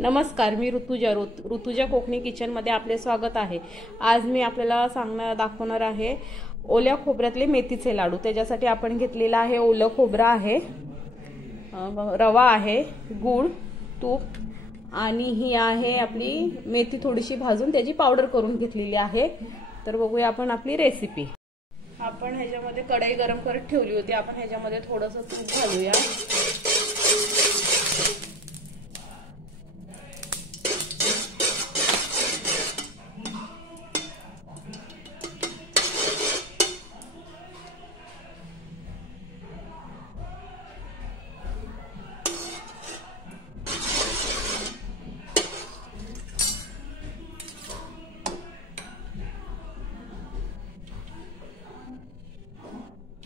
नमस्कार, मी ऋतुजा कोकणी किचनमध्ये आपले स्वागत आहे। आज मी आपल्याला दाखवणार आहे ओल्या खोबऱ्यातले मेथीचे लाडू। त्याच्यासाठी आपण घेतलेला आहे ओलं खोबरं आहे, रवा आहे, गूळ, तूप आणि ही आहे आपली मेथी थोडीशी भाजून त्याची पावडर करून घेतलेली आहे। तर बघूया आपण आपली रेसिपी। आपण ह्याच्यामध्ये कढई गरम करत ठेवली होती। आपण ह्याच्यामध्ये थोडंसं तूप घालूया।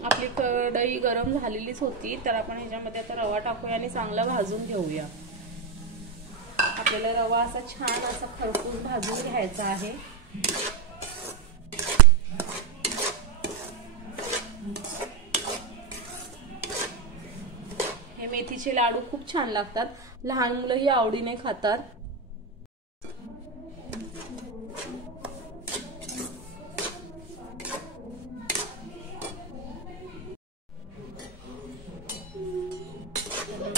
आपली कढई गरम झालेलीच होती, तर आपण ह्याच्यामध्ये आता रवा टाकूया आणि चांगला भाजून घेऊया। आपल्याला रवा असा छान असा खरपूस भाजून घ्यायचा आहे। हे मेथीचे लाडू खूप छान लागतात, लहान मुलंही आवडीने खातात।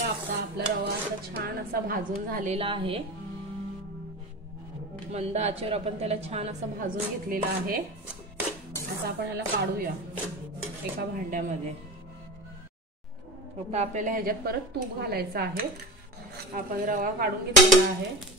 आता आपला रवा असा छान असा भाजून झालेला आहे। मंद आचेवर आपण त्याला छान असं भाजून घेतलेला आहे। आता आपण याला काढूया एका भांड्यामध्ये। आता आपल्याला ह्याच्यात परत तूप घालायचं आहे। आपण रवा काढून घेतलेला आहे।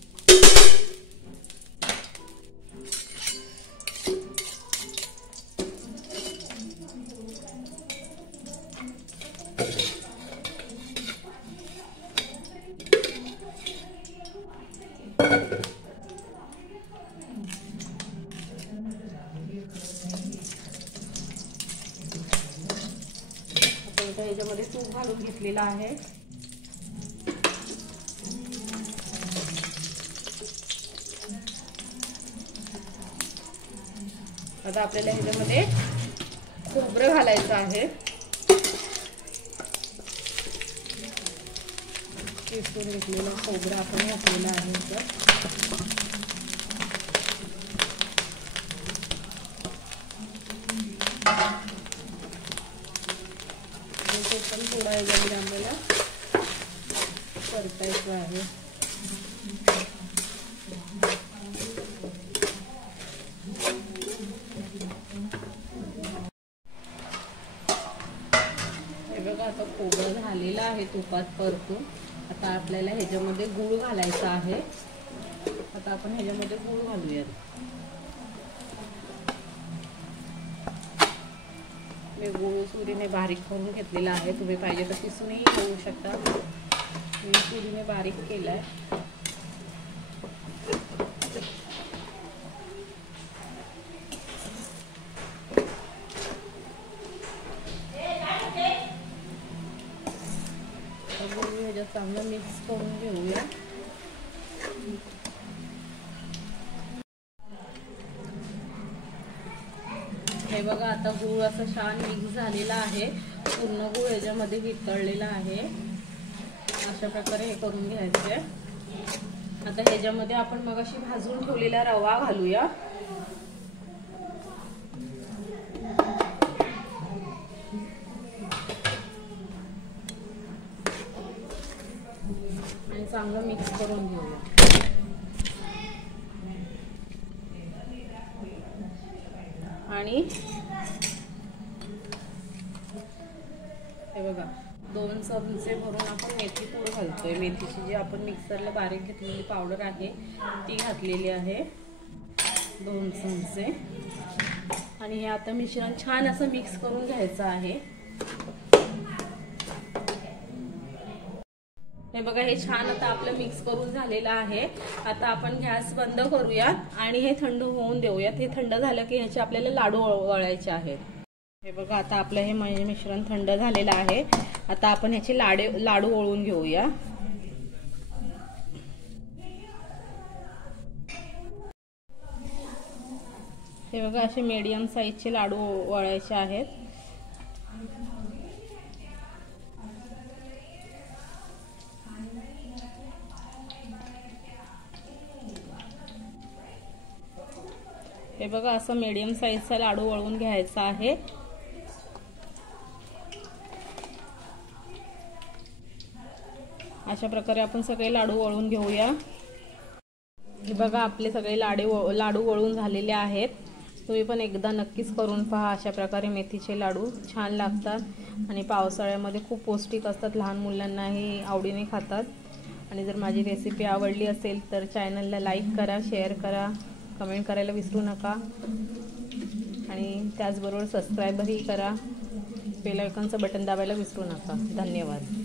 ह्याच्यामध्ये तूप घालून घेतलेला आहे। आता आपल्याला ह्याच्यामध्ये खोबरं घालायचं आहे। किसून घेतलेलं खोबरं आपण घातलेलं आहे। पण थोडा ह्याच्यामध्ये आपल्याला परतायचं आहे। हे बघा, आता खोबरं झालेलं आहे तुपात परतून। आता आपल्याला ह्याच्यामध्ये गूळ घालायचा आहे। आता आपण ह्याच्यामध्ये गूळ घालूयात। मी गूळ सुरीने बारीक करून घेतलेला आहे। तुम्ही पाहिजे तर किसूनही घेऊ शकता। मी सुरीने बारीक केलाय। गूळ ह्याच्यात चांगलं मिक्स करून घेऊया। हे बघा, आता गूळ असं छान मिक्स झालेला आहे। पूर्ण गूळ ह्याच्यामध्ये वितळलेला आहे। अशा प्रकारे हे करून घ्यायचे। आता ह्याच्यामध्ये आपण मगाशी भाजून ठेवलेला रवा घालूया। आणि चांगलं मिक्स करून घेऊया। आणि हे बघा, 2 चमचे भरून आपण मेथी पूड घालतोय। मेथीची जी आपण मिक्सरला बारीक घेतलेली पावडर आहे ती घातलेली आहे, 2 चमचे। आणि हे आता मिश्रण छान असं मिक्स करून घ्यायचं आहे। हे बघा, हे छान आता आपलं मिक्स करून झालेलं आहे। आता आपण गॅस बंद करूयात आणि हे थंड होऊन देऊयात। हे थंड झालं की ह्याचे आपल्याला लाडू वळायचे आहेत। हे बघा, आता आपलं हे मिश्रण थंड झालेलं आहे। आता आपण ह्याचे लाडू वळून घेऊया। हे बघा, असे मीडियम साईजचे लाडू वळायचे आहेत। हे बघा, असं मीडियम साईजचा लाडू वळून घ्यायचा आहे। अशा प्रकारे आपण सगळे लाडू वळून घेऊया। हे बघा, आपले सगळे लाडू वळून झालेले आहेत। तुम्ही पण एकदा नक्कीच करून पहा। अशा प्रकारे मेथीचे लाडू छान लागतात आणि पावसाळ्यामध्ये खूप पौष्टिक असतात, लहान मुलांनाही आवडीने खातात। आणि जर माझी रेसिपी आवडली असेल तर चॅनलला लाईक करा, शेअर करा, कमेंट करायला विसरू नका आणि त्याचबरोबर सबस्क्राईबही करा। बेल आयकॉनचं बटन दाबायला विसरू नका। धन्यवाद।